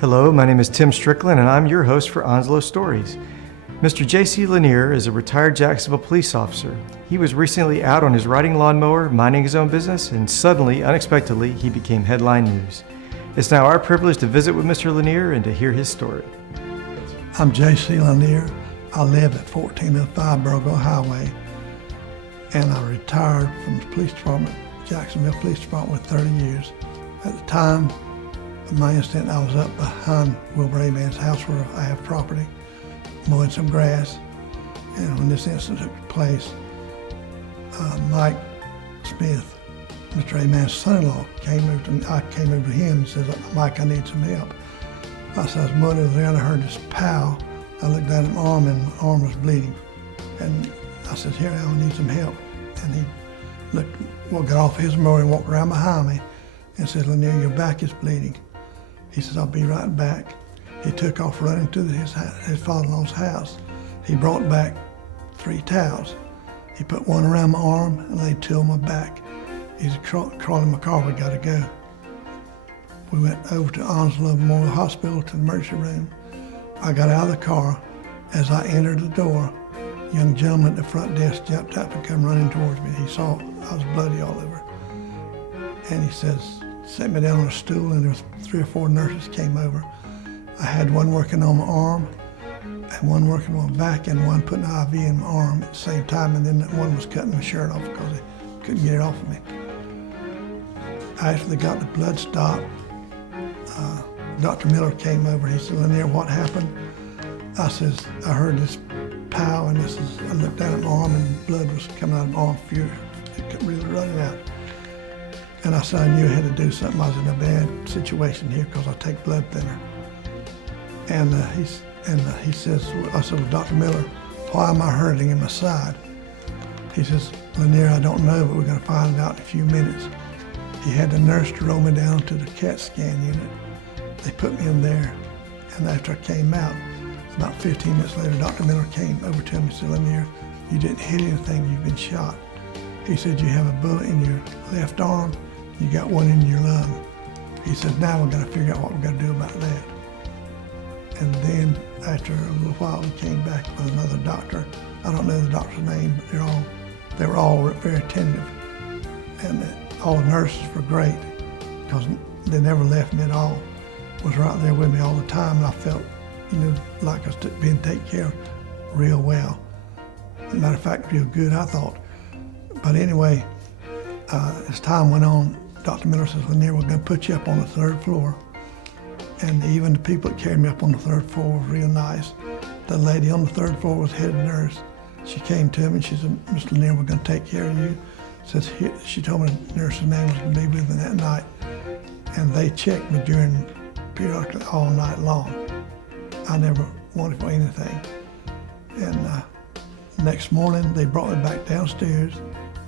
Hello, my name is Tim Strickland and I'm your host for Onslow Stories. Mr. J.C. Lanier is a retired Jacksonville police officer. He was recently out on his riding lawnmower, minding his own business, and suddenly, unexpectedly, he became headline news. It's now our privilege to visit with Mr. Lanier and to hear his story. I'm J.C. Lanier. I live at 1405 Burgo Highway, and I retired from the police department, Jacksonville Police Department, with 30 years. At the time of my incident, I was up behind Wilbur A. Mann's house where I have property, mowing some grass, and when this incident took place, Mike Smith, Mr. A. Mann's son-in-law, I came over to him and said, "Mike, I need some help." I said, I was mowing over there and I heard this pow. I looked down at my arm and my arm was bleeding. And I said, "Here, I need some help." And he got off his mower and walked around behind me and said, "Lanier, your back is bleeding." He said, "I'll be right back." He took off running to his father-in-law's house. He brought back 3 towels. He put one around my arm and laid 2 on my back. He said, "Crawl in my car, we gotta go." We went over to Onslow Memorial Hospital to the emergency room. I got out of the car. As I entered the door, a young gentleman at the front desk jumped up and came running towards me. He saw I was bloody all over. And he says, set me down on a stool, and there was 3 or 4 nurses came over. I had one working on my arm, and one working on my back, and one putting an IV in my arm at the same time, and then one was cutting my shirt off because they couldn't get it off of me. I actually got the blood stopped. Dr. Miller came over. He said, "Lanier, what happened?" I says, "I heard this pow, and I looked down at my arm, and blood was coming out of my arm, furious. It kept really running out." And I said, "I knew I had to do something. I was in a bad situation here because I take blood thinner." And he says, I said, "Well, Dr. Miller, why am I hurting in my side?" He says, "Lanier, I don't know, but we're going to find out in a few minutes." He had the nurse to roll me down to the CAT scan unit. They put me in there, and after I came out, about 15 minutes later, Dr. Miller came over to me and said, "Lanier, you didn't hit anything, you've been shot." He said, "You have a bullet in your left arm, you got one in your lung." He said, "Now we're going to figure out what we're going to do about that." And then after a little while, we came back with another doctor. I don't know the doctor's name, but they were all very attentive. And all the nurses were great because they never left me at all. Was right there with me all the time, and I felt, like I was being taken care of real well. Matter of fact, real good, I thought. But anyway, as time went on, Dr. Miller says, "Lanier, we're going to put you up on the 3rd floor." And even the people that carried me up on the 3rd floor were real nice. The lady on the 3rd floor was head nurse. She came to me and she said, "Mr. Lanier, we're going to take care of you." She told me the nurse's name was going to be with me that night. And they checked me periodically all night long. I never wanted for anything. And next morning, they brought me back downstairs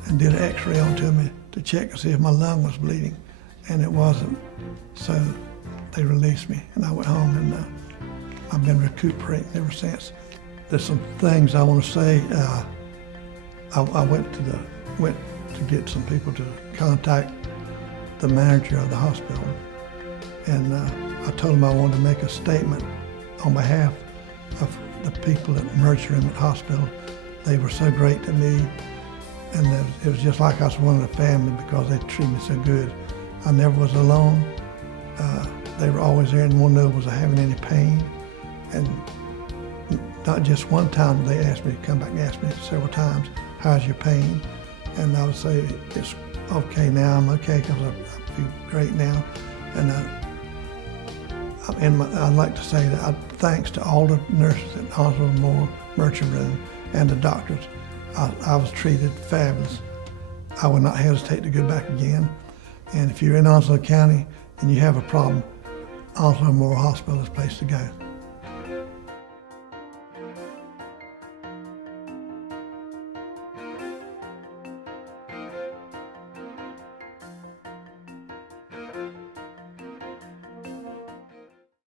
and did an x-ray onto me to check to see if my lung was bleeding, and it wasn't. So they released me, and I went home, and I've been recuperating ever since. There's some things I want to say. I went to get some people to contact the manager of the hospital, and I told him I wanted to make a statement on behalf of the people at the emergency room at the hospital. They were so great to me, and it was just like I was one of the family because they treated me so good. I never was alone. They were always there and wanted to know was I having any pain. And not just one time, they asked me to come back and ask me several times, "How's your pain?" And I would say, "It's okay now, I'm okay because I feel great now." And I'd like to say that thanks to all the nurses at Onslow Memorial Emergency Room and the doctors, I was treated fabulous. I would not hesitate to go back again. And if you're in Onslow County and you have a problem, Onslow Memorial Hospital is the place to go.